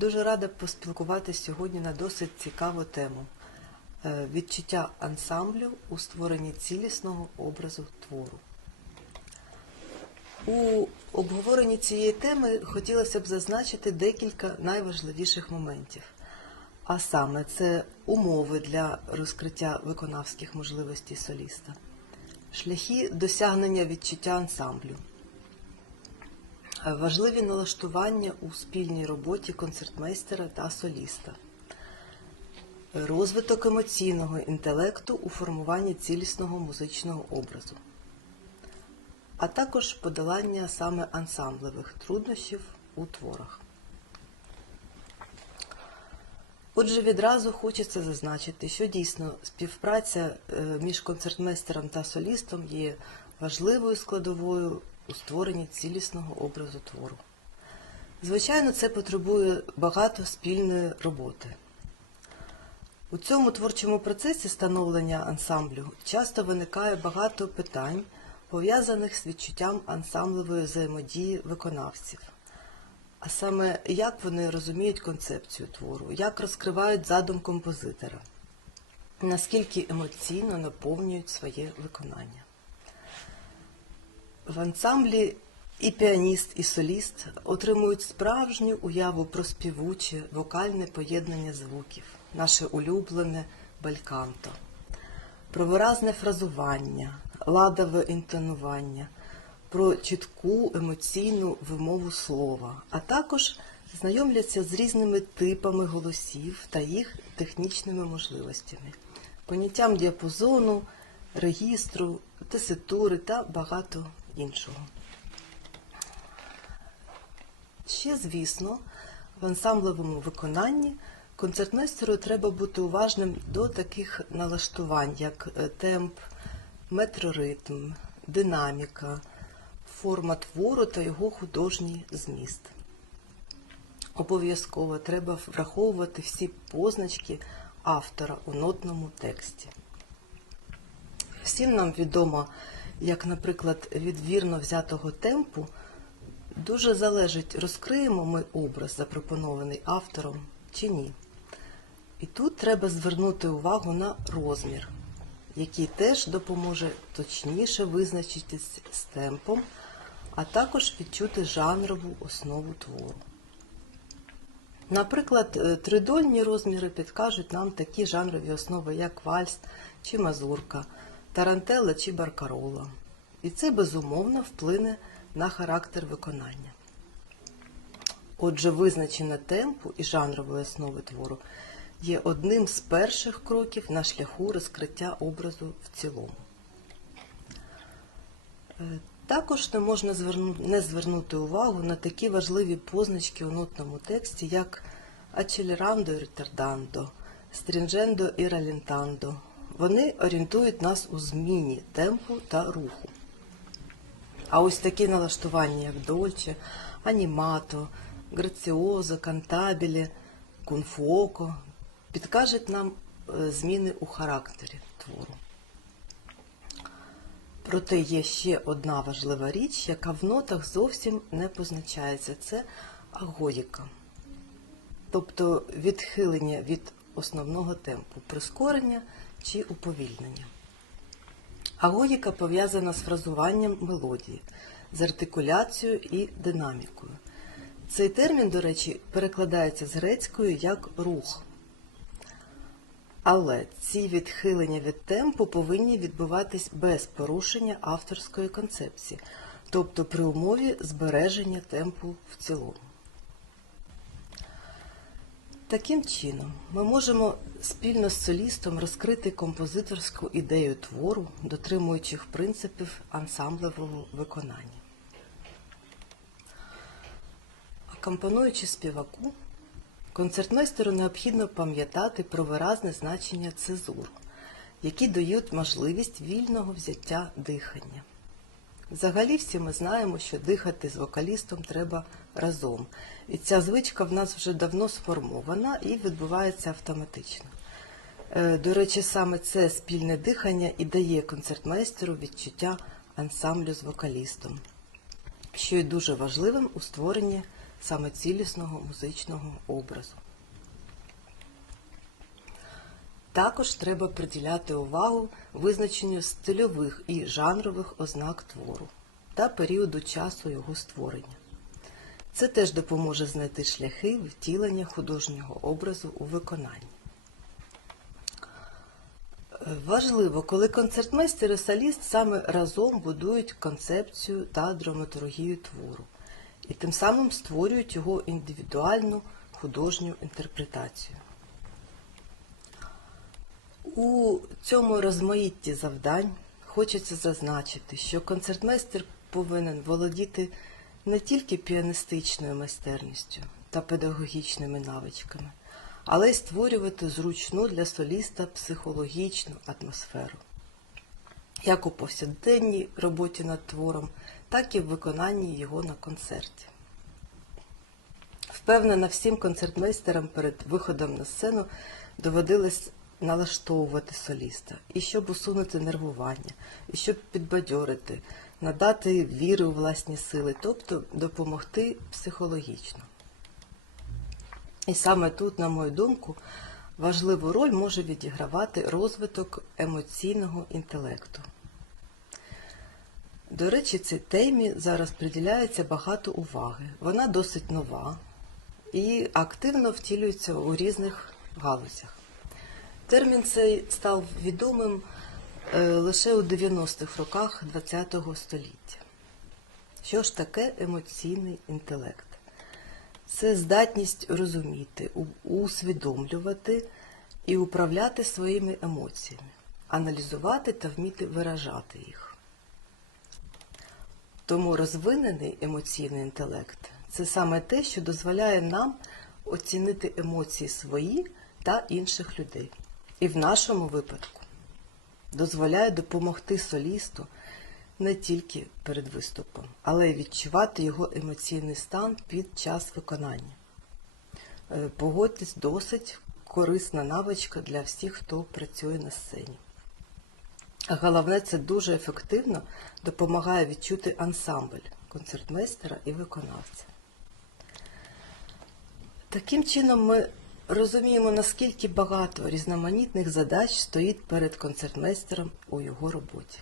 Дуже рада поспілкуватися сьогодні на досить цікаву тему е, відчуття ансамблю у створенні цілісного образу твору. У обговоренні цієї теми хотілося б зазначити декілька найважливіших моментів. А саме це умови для розкриття виконавських можливостей соліста, шляхи досягнення відчуття ансамблю, важливі налаштування у спільній роботі концертмейстера та соліста, розвиток емоційного інтелекту у формуванні цілісного музичного образу, а також подолання саме ансамблевих труднощів у творах. Отже, відразу хочеться зазначити, що дійсно співпраця е, між концертмейстером та солістом є важливою складовою у створенні цілісного образу твору. Звичайно, це потребує багато спільної роботи. У цьому творчому процесі становлення ансамблю часто виникає багато питань, пов'язаних з відчуттям ансамблевої взаємодії виконавців. А саме, як вони розуміють концепцію твору, як розкривають задум композитора, наскільки емоційно наповнюють своє виконання. В ансамблі і піаніст, і соліст отримують справжню уяву про співуче вокальне поєднання звуків, наше улюблене бельканто, про виразне фразування, ладове інтонування, про чітку емоційну вимову слова, а також знайомляться з різними типами голосів та їх технічними можливостями, поняттям діапазону, регістру, теситури та багато іншого. Ще, звісно, в ансамблевому виконанні концертмейстеру треба бути уважним до таких налаштувань, як е, темп, метроритм, динаміка, форма твору та його художній зміст. Обов'язково треба враховувати всі позначки автора у нотному тексті. Всім нам відомо, як, наприклад, від вірно взятого темпу дуже залежить, розкриємо ми образ, запропонований автором чи ні. І тут треба звернути увагу на розмір, який теж допоможе точніше визначитись з темпом, а також відчути жанрову основу твору. Наприклад, е, тридольні розміри підкажуть нам такі жанрові основи, як вальс чи мазурка, тарантелла чи баркарола. І це безумовно вплине на характер виконання. Отже, визначення темпу і жанрової основи твору є одним з перших кроків на шляху розкриття образу в цілому. Е, Також не можна не звернути увагу на такі важливі позначки у нотному тексті, як accelerando і retardando, stringendo і rallentando. Вони орієнтують нас у зміні темпу та руху. А ось такі налаштування, як дольче, анімато, граціозо, кантабілі, кунфуоко, підкажуть нам е, зміни у характері твору. Проте є ще одна важлива річ, яка в нотах зовсім не позначається. Це агоїка, тобто відхилення від основного темпу, прискорення чи уповільнення. Агоїка пов'язана з фразуванням мелодії, з артикуляцією і динамікою. Цей термін, до речі, перекладається з грецькою як рух. Але ці відхилення від темпу повинні відбуватись без порушення авторської концепції, тобто при умові збереження темпу в цілому. Таким чином, ми можемо спільно з солістом розкрити композиторську ідею твору, дотримуючих принципів ансамблевого виконання. Акомпонуючи співаку, концертмейстеру необхідно пам'ятати про виразне значення цезур, які дають можливість вільного взяття дихання. Взагалі всі ми знаємо, що дихати з вокалістом треба разом. І ця звичка в нас вже давно сформована і відбувається автоматично. Е, До речі, саме це спільне дихання і дає концертмейстеру відчуття ансамблю з вокалістом, що є дуже важливим у створенні саме цілісного музичного образу. Також треба приділяти увагу визначенню стильових і жанрових ознак твору та періоду часу його створення. Це теж допоможе знайти шляхи втілення художнього образу у виконанні. Важливо, коли концертмейстер і соліст саме разом будують концепцію та драматургію твору і тим самим створюють його індивідуальну художню інтерпретацію. У цьому розмаїтті завдань хочеться зазначити, що концертмейстер повинен володіти не тільки піаністичною майстерністю та педагогічними навичками, але й створювати зручну для соліста психологічну атмосферу, як у повсякденній роботі над твором, так і в виконанні його на концерті. Впевнена, всім концертмейстерам перед виходом на сцену доводилось налаштовувати соліста, і щоб усунути нервування, і щоб підбадьорити, надати віри у власні сили, тобто допомогти психологічно. І саме тут, на мою думку, важливу роль може відігравати розвиток емоційного інтелекту. До речі, цій темі зараз приділяється багато уваги. Вона досить нова і активно втілюється у різних галузях. Термін цей став відомим е, лише у 90-х роках ХХ століття. Що ж таке емоційний інтелект? Це здатність розуміти, усвідомлювати і управляти своїми емоціями, аналізувати та вміти виражати їх. Тому розвинений емоційний інтелект це саме те, що дозволяє нам оцінити емоції свої та інших людей. І в нашому випадку дозволяє допомогти солісту не тільки перед виступом, але й відчувати його емоційний стан під час виконання. Е, Погодьтесь, досить корисна навичка для всіх, хто працює на сцені. Головне, це дуже ефективно допомагає відчути ансамбль концертмейстера і виконавця. Таким чином, ми розуміємо, наскільки багато різноманітних задач стоїть перед концертмейстером у його роботі.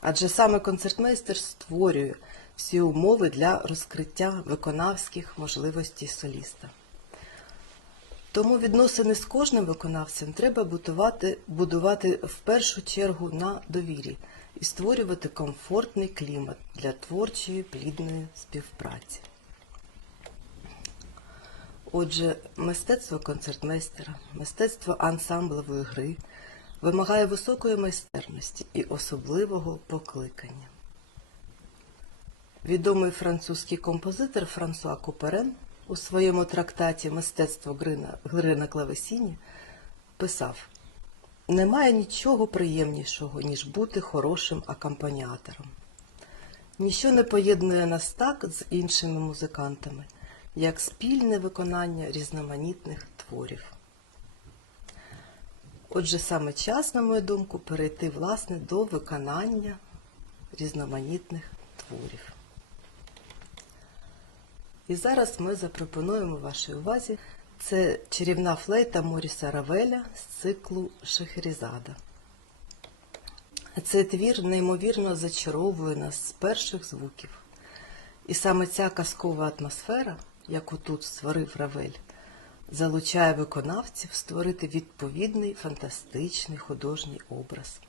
Адже саме концертмейстер створює всі умови для розкриття виконавських можливостей соліста. Тому відносини з кожним виконавцем треба будувати, будувати в першу чергу на довірі і створювати комфортний клімат для творчої плідної співпраці. Отже, мистецтво концертмейстера, мистецтво ансамблевої гри вимагає високої майстерності і особливого покликання. Відомий французький композитор Франсуа Куперен у своєму трактаті Мистецтво гри на, клавесіні писав: Немає нічого приємнішого, ніж бути хорошим акомпаніатором. Ніщо не поєднує нас так з іншими музикантами, як спільне виконання різноманітних творів. Отже, саме час, на мою думку, перейти власне до виконання різноманітних творів. І зараз ми запропонуємо вашій увазі це чарівна флейта Моріса Равеля з циклу Шехерізада. Цей твір неймовірно зачаровує нас з перших звуків. І саме ця казкова атмосфера, яку тут створив Равель, залучає виконавців створити відповідний фантастичний художній образ.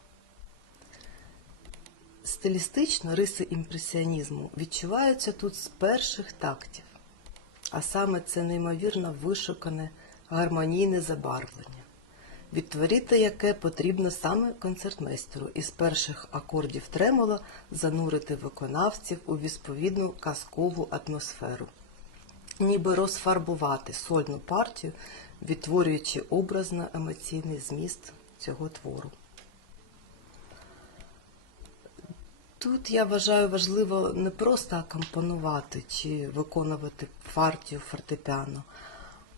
Стилістично риси імпресіонізму відчуваються тут з перших тактів, а саме це неймовірно вишукане гармонійне забарвлення, відтворити яке потрібно саме концертмейстеру із перших акордів тремоло занурити виконавців у відповідну казкову атмосферу, ніби розфарбувати сольну партію, відтворюючи образно-емоційний зміст цього твору. Тут я вважаю важливо не просто акомпонувати чи виконувати партію фортепіано,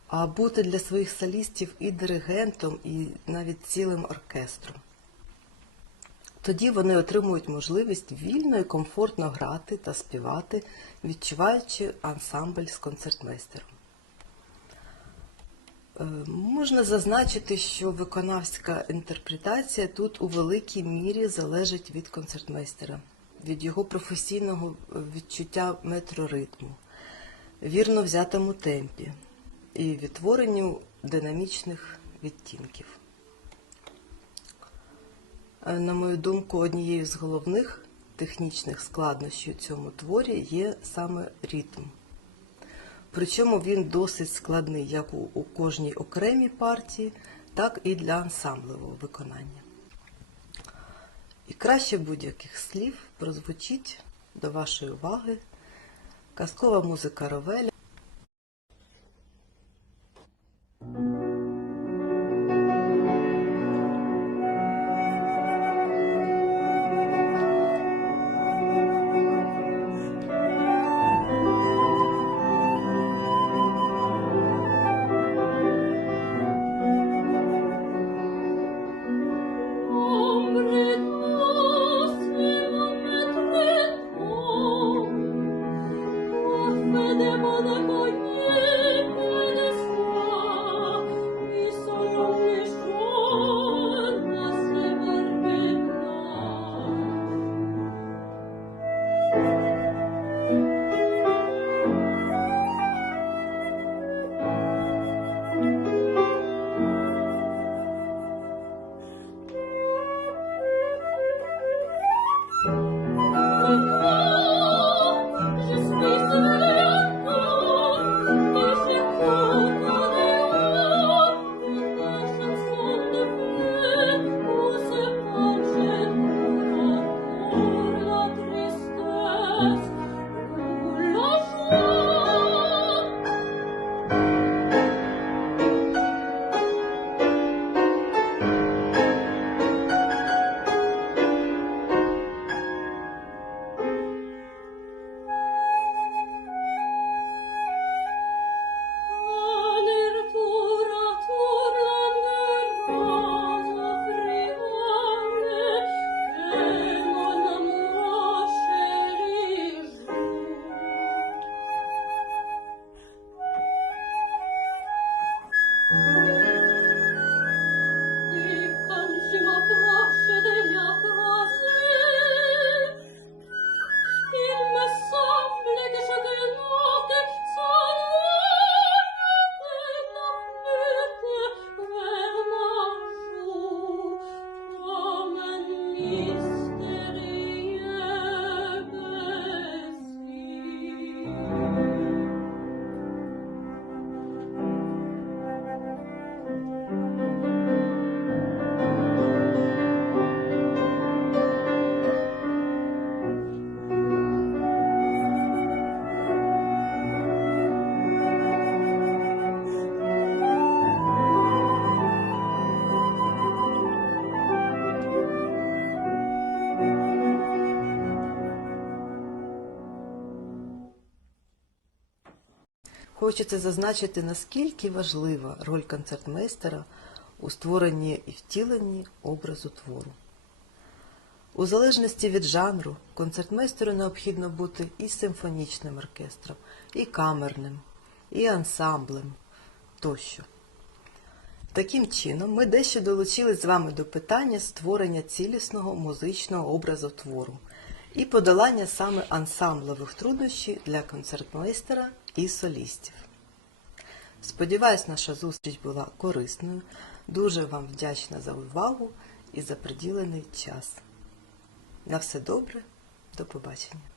а бути для своїх солістів і диригентом, і навіть цілим оркестром. Тоді вони отримують можливість вільно і комфортно грати та співати, відчуваючи ансамбль з концертмейстером. Е, Можна зазначити, що виконавська інтерпретація тут у великій мірі залежить від концертмейстера, від його професійного е, відчуття метроритму, вірно взятому темпі і відтворенню динамічних відтінків. Е, На мою думку, однією з головних технічних складнощів у цьому творі є саме ритм. Причому він досить складний як у, у кожній окремій партії, так і для ансамблевого виконання. І краще будь-яких слів прозвучить до вашої уваги казкова музика Ровеля. Хочеться зазначити, наскільки важлива роль концертмейстера у створенні і втіленні образу твору. У залежності від жанру, концертмейстеру необхідно бути і симфонічним оркестром, і камерним, і ансамблем тощо. Таким чином, ми дещо долучились з вами до питання створення цілісного музичного образу твору і подолання саме ансамблових труднощів для концертмейстера і солістів. Сподіваюсь, наша зустріч була корисною. Дуже вам вдячна за увагу і за приділений час. На все добре, до побачення.